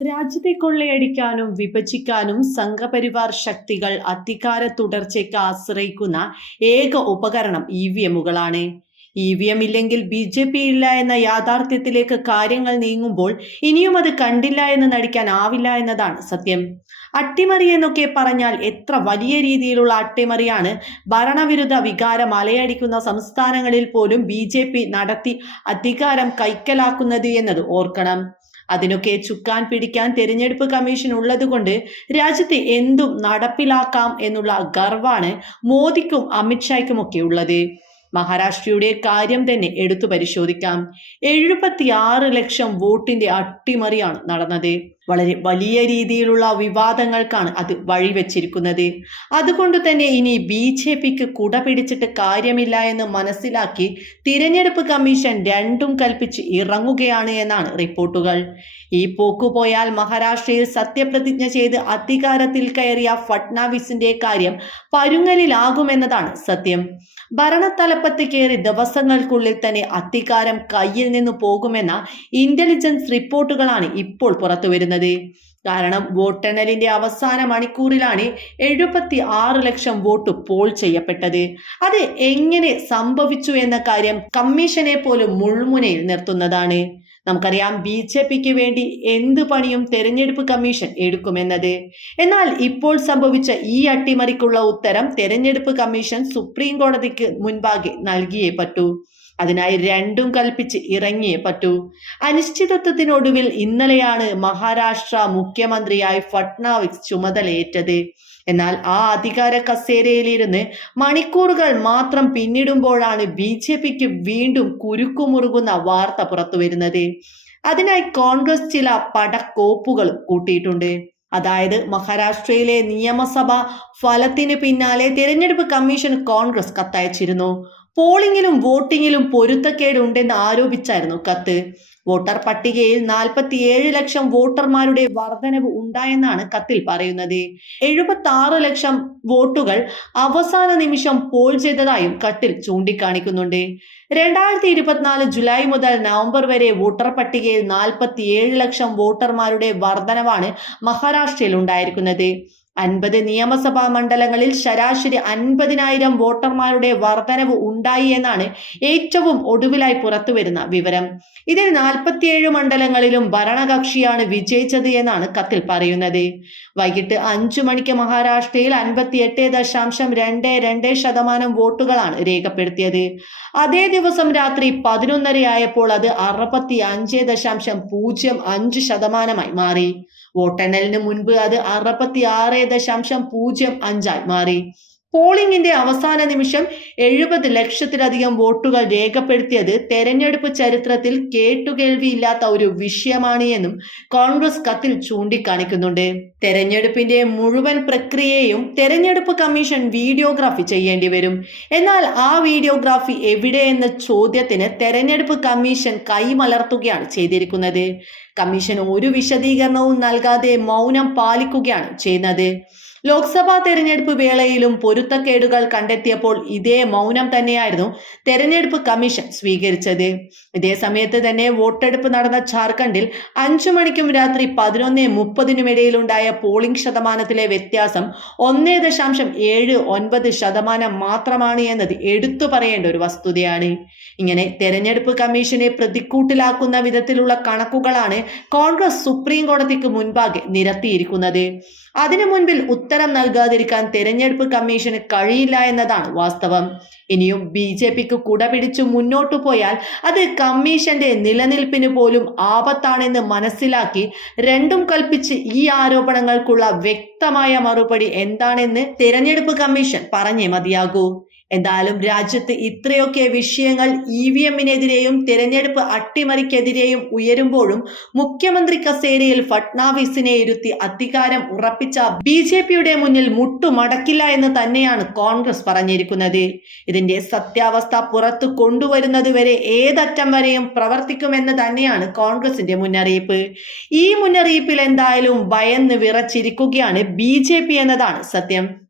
രാജ്യത്തെ കൊള്ളയടിക്കാനും വിഭജിക്കാനും സംഘപരിവാർ ശക്തികൾ അധികാര തുടർച്ചയ്ക്ക് ആശ്രയിക്കുന്ന ഏക ഉപകരണം ഇ വി എമ്മുകളാണ്. ഇ വി എം ഇല്ലെങ്കിൽ ബി ജെ പി ഇല്ല എന്ന യാഥാർത്ഥ്യത്തിലേക്ക് കാര്യങ്ങൾ നീങ്ങുമ്പോൾ ഇനിയും അത് കണ്ടില്ല എന്ന് നടിക്കാൻ ആവില്ല എന്നതാണ് സത്യം. അട്ടിമറി എന്നൊക്കെ പറഞ്ഞാൽ എത്ര വലിയ രീതിയിലുള്ള അട്ടിമറിയാണ്. ഭരണവിരുദ്ധ വികാരം അലയടിക്കുന്ന സംസ്ഥാനങ്ങളിൽ പോലും ബി നടത്തി അധികാരം കൈക്കലാക്കുന്നത് എന്നത് ഓർക്കണം. അതിനൊക്കെ ചുക്കാൻ പിടിക്കാൻ തെരഞ്ഞെടുപ്പ് കമ്മീഷൻ ഉള്ളതുകൊണ്ട് രാജ്യത്ത് എന്തും നടപ്പിലാക്കാം എന്നുള്ള ഗർവാണ് മോദിക്കും അമിത്ഷായ്ക്കുമൊക്കെ ഉള്ളത്. മഹാരാഷ്ട്രയുടെ കാര്യം തന്നെ എടുത്തു പരിശോധിക്കാം. എഴുപത്തി ആറ് ലക്ഷം വോട്ടിന്റെ അട്ടിമറിയാണ് നടന്നത്. വളരെ വലിയ രീതിയിലുള്ള വിവാദങ്ങൾക്കാണ് അത് വഴിവെച്ചിരിക്കുന്നത്. അതുകൊണ്ട് തന്നെ ഇനി ബി ജെ പിക്ക് കുട പിടിച്ചിട്ട് കാര്യമില്ല എന്ന് മനസ്സിലാക്കി തിരഞ്ഞെടുപ്പ് കമ്മീഷൻ രണ്ടും കൽപ്പിച്ച് ഇറങ്ങുകയാണ് എന്നാണ് റിപ്പോർട്ടുകൾ. ഈ പോക്കുപോയാൽ മഹാരാഷ്ട്രയിൽ സത്യപ്രതിജ്ഞ ചെയ്ത് അധികാരത്തിൽ കയറിയ ഫട്നാവിസിന്റെ കാര്യം പരുങ്ങലിലാകുമെന്നതാണ് സത്യം. ഭരണത്തലപ്പത്ത് കയറി ദിവസങ്ങൾക്കുള്ളിൽ തന്നെ അധികാരം കയ്യിൽ നിന്ന് പോകുമെന്ന ഇന്റലിജൻസ് റിപ്പോർട്ടുകളാണ് ഇപ്പോൾ പുറത്തുവരുന്നത്. കാരണം വോട്ടെണ്ണലിന്റെ അവസാന മണിക്കൂറിലാണ് എഴുപത്തി ആറ് ലക്ഷം വോട്ട് പോൾ ചെയ്യപ്പെട്ടത്. അത് എങ്ങനെ സംഭവിച്ചു എന്ന കാര്യം കമ്മീഷനെ പോലും മുൾമുനയിൽ നിർത്തുന്നതാണ്. നമുക്കറിയാം ബി ജെ പിക്ക് വേണ്ടി എന്ത് പണിയും തെരഞ്ഞെടുപ്പ് കമ്മീഷൻ എടുക്കുമെന്നത്. എന്നാൽ ഇപ്പോൾ സംഭവിച്ച ഈ അട്ടിമറിക്കുള്ള ഉത്തരം തെരഞ്ഞെടുപ്പ് കമ്മീഷൻ സുപ്രീം കോടതിക്ക് മുൻപാകെ നൽകിയേ പറ്റൂ. അതിനായി രണ്ടും കൽപ്പിച്ച് ഇറങ്ങിയേ പറ്റൂ. അനിശ്ചിതത്വത്തിനൊടുവിൽ ഇന്നലെയാണ് മഹാരാഷ്ട്ര മുഖ്യമന്ത്രിയായി ഫട്നാവിസ് ചുമതലയേറ്റത്. എന്നാൽ ആ അധികാര കസേരയിലിരുന്ന് മണിക്കൂറുകൾ മാത്രം പിന്നിടുമ്പോഴാണ് ബി ജെ പിക്ക് വീണ്ടും കുരുക്കുമുറുകുന്ന വാർത്ത പുറത്തുവരുന്നത്. അതിനായി കോൺഗ്രസ് ചില പടക്കോപ്പുകൾ കൂട്ടിയിട്ടുണ്ട്. അതായത് മഹാരാഷ്ട്രയിലെ നിയമസഭ ഫലത്തിന് പിന്നാലെ തിരഞ്ഞെടുപ്പ് കമ്മീഷൻ കോൺഗ്രസ് കത്തയച്ചിരുന്നു. പോളിംഗിലും വോട്ടിങ്ങിലും പൊരുത്തക്കേടുണ്ടെന്ന് ആരോപിച്ചായിരുന്നു കത്ത്. വോട്ടർ പട്ടികയിൽ നാൽപ്പത്തിയേഴ് ലക്ഷം വോട്ടർമാരുടെ വർധനവ് ഉണ്ടായെന്നാണ് കത്തിൽ പറയുന്നത്. എഴുപത്തി ആറ് ലക്ഷം വോട്ടുകൾ അവസാന നിമിഷം പോൾ ചെയ്തതായും കത്തിൽ ചൂണ്ടിക്കാണിക്കുന്നുണ്ട്. രണ്ടായിരത്തി ഇരുപത്തിനാല് ജൂലൈ മുതൽ നവംബർ വരെ വോട്ടർ പട്ടികയിൽ നാൽപ്പത്തിയേഴ് ലക്ഷം വോട്ടർമാരുടെ വർധനവാണ് മഹാരാഷ്ട്രയിൽ ഉണ്ടായിരിക്കുന്നത്. അൻപത് നിയമസഭാ മണ്ഡലങ്ങളിൽ ശരാശരി അൻപതിനായിരം വോട്ടർമാരുടെ വർധനവ് ഉണ്ടായി എന്നാണ് ഏറ്റവും ഒടുവിലായി പുറത്തുവരുന്ന വിവരം. ഇതിൽ നാൽപ്പത്തിയേഴ് മണ്ഡലങ്ങളിലും ഭരണകക്ഷിയാണ് വിജയിച്ചത് എന്നാണ് കത്തിൽ പറയുന്നത്. വൈകിട്ട് അഞ്ചു മണിക്ക് മഹാരാഷ്ട്രയിൽ അൻപത്തിയെട്ട് ദശാംശം രണ്ട് രണ്ട് ശതമാനം വോട്ടുകളാണ് രേഖപ്പെടുത്തിയത്. അതേ ദിവസം രാത്രി പതിനൊന്നരയായപ്പോൾ അത് അറുപത്തി അഞ്ച് ദശാംശം പൂജ്യം അഞ്ച് ശതമാനമായി മാറി. വോട്ടെണ്ണലിന് മുൻപ് അത് അറുപത്തി ആറ് ദശാംശം പൂജ്യം അഞ്ചായി മാറി. പോളിംഗിന്റെ അവസാന നിമിഷം എഴുപത് ലക്ഷത്തിലധികം വോട്ടുകൾ രേഖപ്പെടുത്തിയത് തെരഞ്ഞെടുപ്പ് ചരിത്രത്തിൽ കേട്ടുകേൾവിയില്ലാത്ത ഒരു വിഷയമാണ് എന്നും കോൺഗ്രസ് കത്തിൽ ചൂണ്ടിക്കാണിക്കുന്നുണ്ട്. തെരഞ്ഞെടുപ്പിന്റെ മുഴുവൻ പ്രക്രിയയും തെരഞ്ഞെടുപ്പ് കമ്മീഷൻ വീഡിയോഗ്രാഫി ചെയ്യേണ്ടി വരും. എന്നാൽ ആ വീഡിയോഗ്രാഫി എവിടെ എന്ന ചോദ്യത്തിന് തെരഞ്ഞെടുപ്പ് കമ്മീഷൻ കൈമലർത്തുകയാണ് ചെയ്തിരിക്കുന്നത്. കമ്മീഷൻ ഒരു വിശദീകരണവും നൽകാതെ മൗനം പാലിക്കുകയാണ് ചെയ്യുന്നത്. ലോക്സഭാ തെരഞ്ഞെടുപ്പ് വേളയിലും പൊരുത്തക്കേടുകൾ കണ്ടെത്തിയപ്പോൾ ഇതേ മൗനം തന്നെയായിരുന്നു തെരഞ്ഞെടുപ്പ് കമ്മീഷൻ സ്വീകരിച്ചത്. ഇതേ സമയത്ത് തന്നെ വോട്ടെടുപ്പ് നടന്ന ഝാർഖണ്ഡിൽ അഞ്ചു മണിക്കും രാത്രി പതിനൊന്ന് മുപ്പതിനുമിടയിലുണ്ടായ പോളിംഗ് ശതമാനത്തിലെ വ്യത്യാസം ഒന്നേ ദശാംശം ഏഴ് ഒൻപത് ശതമാനം മാത്രമാണ് എന്നത് എടുത്തു പറയേണ്ട ഒരു വസ്തുതയാണ്. ഇങ്ങനെ തെരഞ്ഞെടുപ്പ് കമ്മീഷനെ പ്രതിക്കൂട്ടിലാക്കുന്ന വിധത്തിലുള്ള കണക്കുകളാണ് കോൺഗ്രസ് സുപ്രീം കോടതിക്ക് മുൻപാകെ നിരത്തിയിരിക്കുന്നത്. അതിനു മുൻപിൽ ഉത്തരം നൽകാതിരിക്കാൻ തെരഞ്ഞെടുപ്പ് കമ്മീഷന് കഴിയില്ല എന്നതാണ് വാസ്തവം. ഇനിയും ബി ജെ പിക്ക് കുടപിടിച്ചു മുന്നോട്ടു പോയാൽ അത് കമ്മീഷന്റെ നിലനിൽപ്പിന് പോലും ആപത്താണെന്ന് മനസ്സിലാക്കി രണ്ടും കൽപ്പിച്ച് ഈ ആരോപണങ്ങൾക്കുള്ള വ്യക്തമായ മറുപടി എന്താണെന്ന് തെരഞ്ഞെടുപ്പ് കമ്മീഷൻ പറഞ്ഞേ മതിയാകൂ. എന്തായാലും രാജ്യത്ത് ഇത്രയൊക്കെ വിഷയങ്ങൾ ഇ വി എമ്മിനെതിരെയും തിരഞ്ഞെടുപ്പ് അട്ടിമറിക്കെതിരെയും ഉയരുമ്പോഴും മുഖ്യമന്ത്രി കസേരയിൽ ഫട്നാവിസിനെ ഇരുത്തി അധികാരം ഉറപ്പിച്ച ബി ജെ പിയുടെ മുന്നിൽ മുട്ടുമടക്കില്ല എന്ന് തന്നെയാണ് കോൺഗ്രസ് പറഞ്ഞിരിക്കുന്നത്. ഇതിന്റെ സത്യാവസ്ഥ പുറത്തു കൊണ്ടുവരുന്നതുവരെ ഏതറ്റം വരെയും പ്രവർത്തിക്കുമെന്ന് തന്നെയാണ് കോൺഗ്രസിന്റെ മുന്നറിയിപ്പ്. ഈ മുന്നറിയിപ്പിൽ എന്തായാലും ഭയന്ന് വിറച്ചിരിക്കുകയാണ് ബി എന്നതാണ് സത്യം.